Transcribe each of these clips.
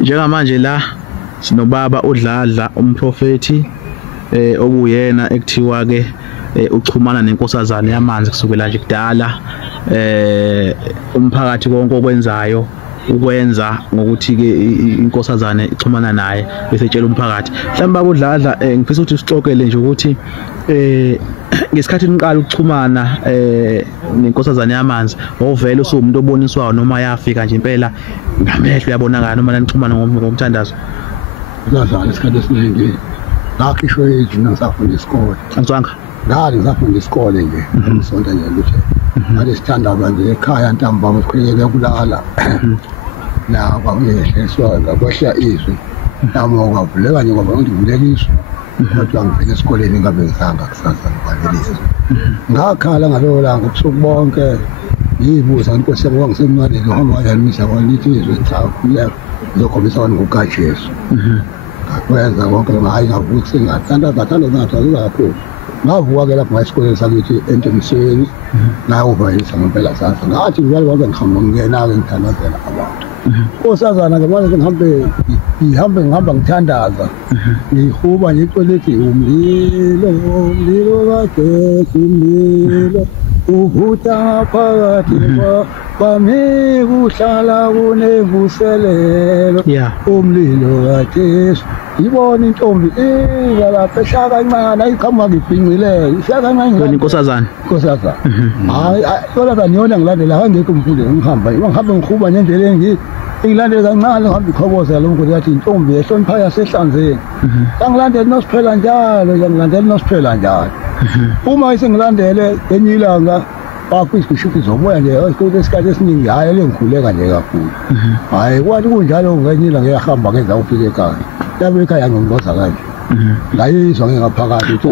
njengamanje la sinobaba uDladla umprofeti okuyena ekuthiwa ke uchumana nenkosazana yamanzi kusukela nje kudala umphakathi konke okwenzayo ukwenza ngokuthi ke inkosazane ixhumana naye bese tshela umphakathi mhlawumbe baba uDladla ngifisa ukuthi sixoxele nje ukuthi ngesikhathi niqala ukuchumana nenkosazane yamanzi ovela usumuntu oboniswayo noma yafika nje impela ngamehlo uyabonakala noma nixhumana ngomthandazo ngazana isikhathi esiningi ngakhishwe ejina ngisafunda isikole angizwanga ngisafunda isikole nje isonto nje luthe ngale sithandaza nje ekhaya ntambama sikhulekele kulala la kwakuyehleswa ngakwehla izwi nami kwavuleka nje ngoba ngivuleka izwi kodwa ngivele esikoleni ngabe ngisanga kusasa ngibhalelisa ngakhala ngalowo langa ubusuku bonke yibuza inkosi yami wangisemncane ngohamba yalimisa kwalithi izwi ngizakuyeka ngizokhombisa wani ngokaJesu ngakwenza konke hayi ngavuka sengathanda kakhulu ngavuka ke lapho esikoleni sakithi entemsweni ngayovayisa ngempela sasa ngathi njalo wake ngihamba ngingena-ke ngithandazela abantu nkosazana ke manje ngihamba ngithandaza ngihuba nje icwelethi umlilo kaJesu umlilo uvutha phakathi kwami kuhlala kunevuselelo umlilo kaJesu ibona intombi lapha eshaya kancane ayiqhamuka ngibhinqileyo ishaya kancane inkosazana hayi yona ngiyona ngilandela angekho umfundi ngihamba ngihuba nendleleni ngilandele kancane ngihamba ikhoboza lo mkhulu yathi intombi ehlonipha yasehlanzeni angilandele nosiphela njalo uma isengilandele enye ilanga bakwisikushuku zomoya nje esikhathi esiningi hayi lengikhuleka nje kakhulu hayi kwathi kunjalo ngenye ilanga ngiyahamba ngenza ufike ekhaya lapho ekhaya ngingqoza kanje ngayizwa ngingaphakathi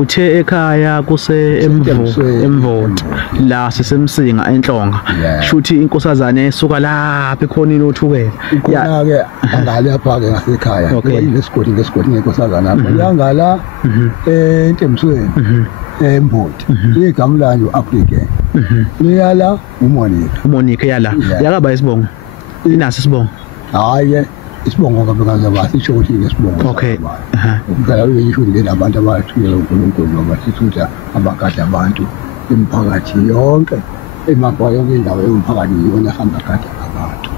uthe ekhaya kuse emvondo la sisemsinga enhlonga shuthi inkosazane esuka lapha ekhonini othukela khona ke angale lapha ke ngasekhaya ngesigodi ngenkosazana lapha yangala entemsweni embodi igama layo African liyala uMonica yala yakaba isibongo inaso isibongo hayi isibongo kabe basisho ukuthi ngesibongo ukuzala uyisho ngene abantu abathuyela uNkulunkulu noma sithutha abakade abantu emphakathi yonke emakhaya yonke indawo yomphakathi yona hamba kade abantu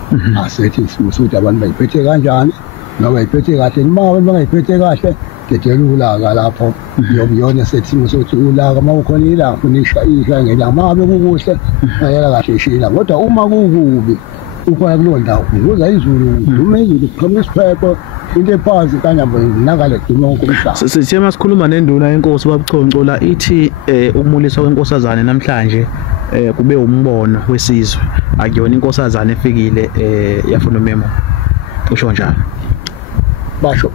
asethi ukuthi abantu bayiphethe kanjani noma bayiphethe kahle noma bangayiphethe kahle ngedelula lapho yobiyona sethimo sokuthi ulaka mawukhona ilanga unisha ngelanga mabe kukuhle ayela kahle ishila kodwa uma kukubi ukwaya kulo ndawo uza izulu uma izulu kuqhamuka isiphepho into ephansi kanyabo nakale duma wonke umhlaba sithe masikhuluma nenduna yenkosi babuchonco la ithi ukumuliswa kwenkosazane namhlanje kube umbono wesizwe akuyona inkosazane efikile yafuna umemo usho njalo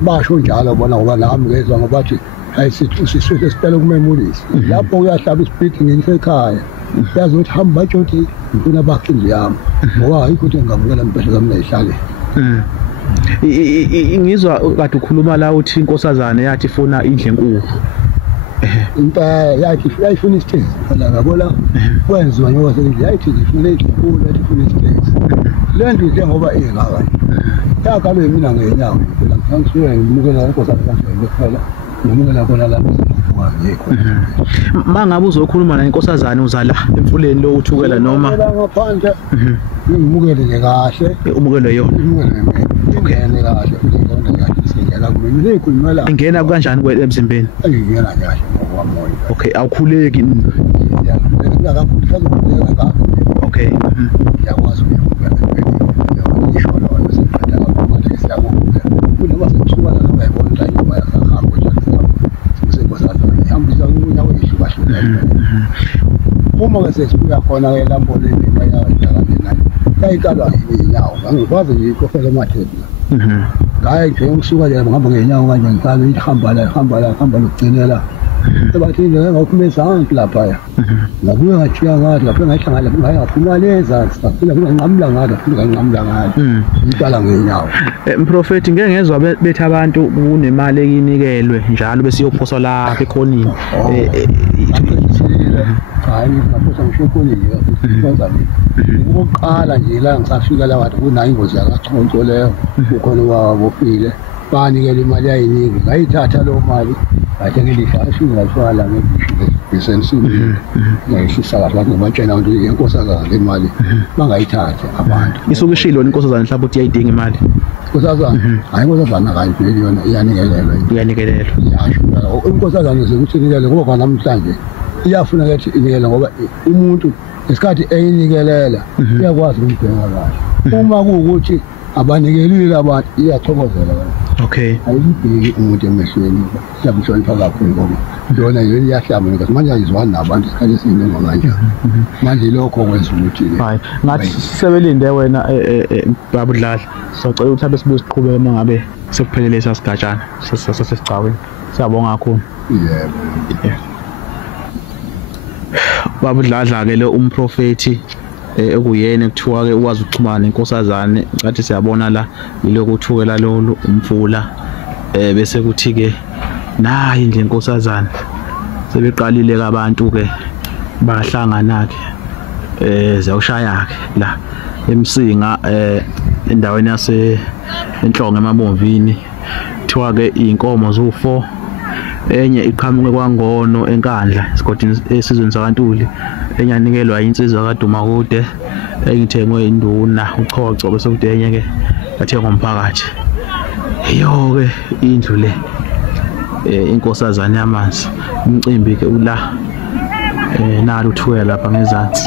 basho njalo bona ngoba nami ngezwa ngobathi ayisithi sisifike sicela ukumemulisa lapho uyahlaba isipiti ngesekhaya yazi ukuthi hamba batshothi ngifuna bakhindi yami ngoba ayikho ukuthi ngingavukela impahla zami nayihlale ngizwa kade ukhuluma la uthi inkosazane yathi ifuna indle enkulu impela yathi yayifuna isitezi la ngabona kwenziwa njengoba sendle yathi ifuna indle enkulu yathi ifuna isitezi le nto nje ngoba ingaka yakalo mina ngenyawo phela ngisuke ngimukela inkosazane kanjani phela ngimukela khona lapho ngekho mangabe uzokhuluma nenkosazane uzala emfuleni lo uthukela noma ngaphandle ngimukele nje kahle umukelo yona ngene kahle ngizonda kahle singela kumina lekhuluma la ingena kanjani emzimbeni ayingena kahle ngokwamoya awukhuleki okay yakwazi ukuyibukela ngisho lo sifunda kakhulu siyabonga kunoma sekusuka la ngayibona la yoba yakahamba njalo sekusazana ihambisa kunyawo ishukashukela uma ke sesibuya khona ke lapho leni bayadlala yayikalwa inyawo ngangikwazi nje ikofela ematheni ngaye nje ngisuka nje ngihamba ngenyawo kanje ngicala ihamba lokugcinela ebathi nje ngawuphumeza lapha ngabuye ngajiya ngathi lapho ngayihlangana lapho ngaphuma leza saphila nginqamla ngathi ngicala ngenyawo mprofeti ngeke ngezwe bethi abantu kunemali ekinikelwe njalo bese iyophoswa lapha ekhonini hayi ngaphosa ngisho kolile kwenza mina ukuqala nje la ngisafika la wathi kunayo ingozi yakachonto leyo ukhona wabofile banikele imali yayiningi ngayithatha lo mali ngathi ngilisha ngashwala ngesensimbi ngayishisa kahle ngobatshela ukuthi inkosazana le mali bangayithatha abantu isuke ishilo inkosazana mhlawumbe uthi iyayidinga imali inkosazana hayi inkosazana kayiveli yona iyanikelelwa yasho inkosazana zekusinikele ngoba kwa namhlanje iyafuna ukuthi inikele ngoba umuntu esikhathi eyinikelela iyakwazi ukubheka kahle uma kuwukuthi abanikelile abantu iyathokozela okay ayibheki umuntu emehlweni siyabuhlonipha kakhulu ngoba yona yona iyahlamuka manje ayizwani nabantu isikhathi esiningi kanjani manje lokho kwenza ukuthi hayi ngathi sebelinde wena babudlala socela ukuthi abe sibuye siqhubeke uma ngabe sekuphelele esasigajana sasesicawini siyabonga kakhulu yebo babudladla ke lo umprofeti ekuyena ekuthiwa ke ukwazi ukuxhumana nenkosazane ngathi siyabona la yilokuthukela lo umfula bese kuthi ke nayi nje inkosazane sebeqalile ke abantu ke bahlangana ke zawushaya ke la emsinga endaweni yase enhlonge emabomvini kuthiwa ke inkomo zo4 enye iqhamuke kwangono enkandla esigodini esizweni saKaNtuli enye anikelwa insizwa kaDumakude engithengwe induna uChoco bese kude enye ke yathengwa umphakathi iyo ke indlu le inkosazane yamanzi umcimbi ke ula nalo uthwele lapha ngezansi